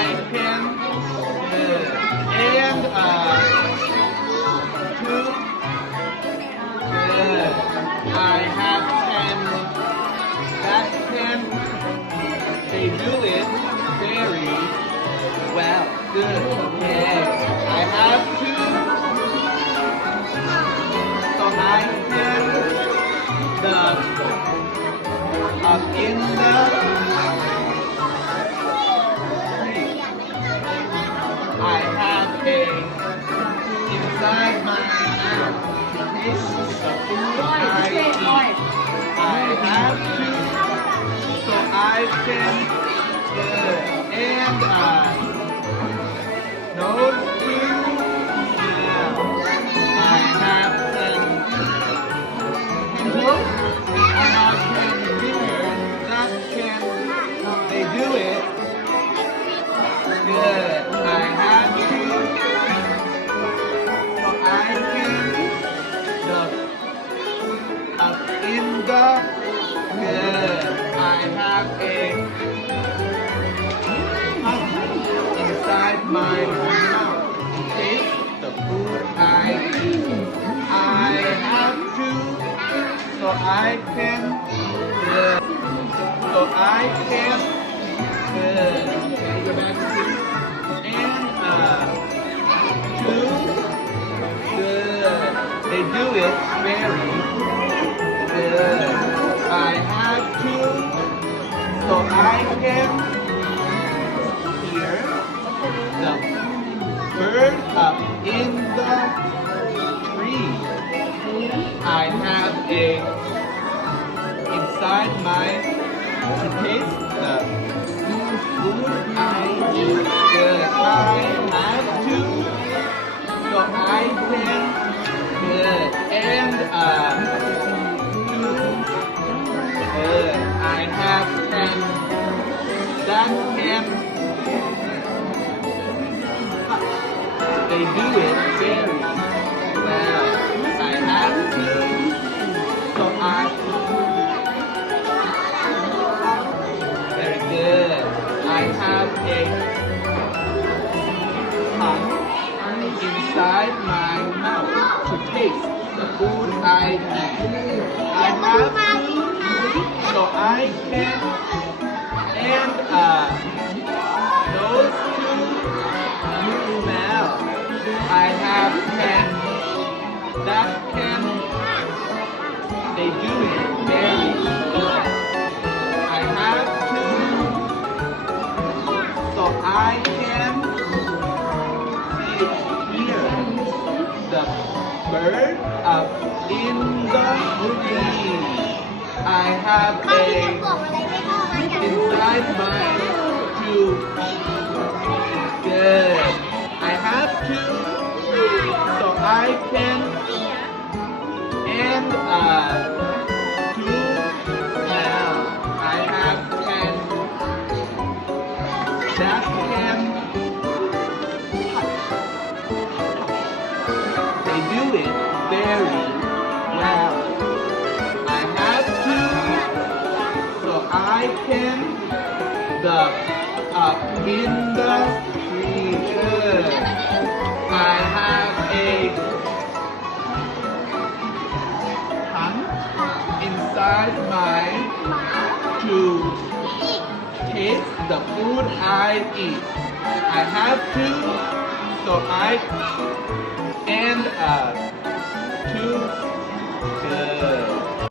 I can and two. Good. I have 10. That's 10. They do it very well. Good. Okay. I have 2. So I can up in the I have a inside my mouth. This is the food I eat. I have 2, so I can and those 2 now. I have 10. I have 10 fingers. That can they do it? Good. I have 2. So I can up in the good. I have a inside my mouth. Taste the food I eat. I have 2, so I can good. So I can good. Okay, go back to and 2 good. They do it very good. I have 2, so I can hear the bird up in the tree. I have a inside my to taste the food I eat. Good. I have 2, so I can good and 2 good. I have 10. That can they do it very well. I have 2, so I very good. I have a tongue inside my mouth to taste the food I eat. I have 2, so I can and those 2 smell. I have 10. That can they do it very good. I have 2, so I can hear the bird up in the tree. I have a inside my 2 good. I have 2, so I can and 2 now. I have 10. That can they do it very well. I have 2, so I can the up in the tree. Good. I have a tongue inside my to taste the food I eat. I have 2, so I and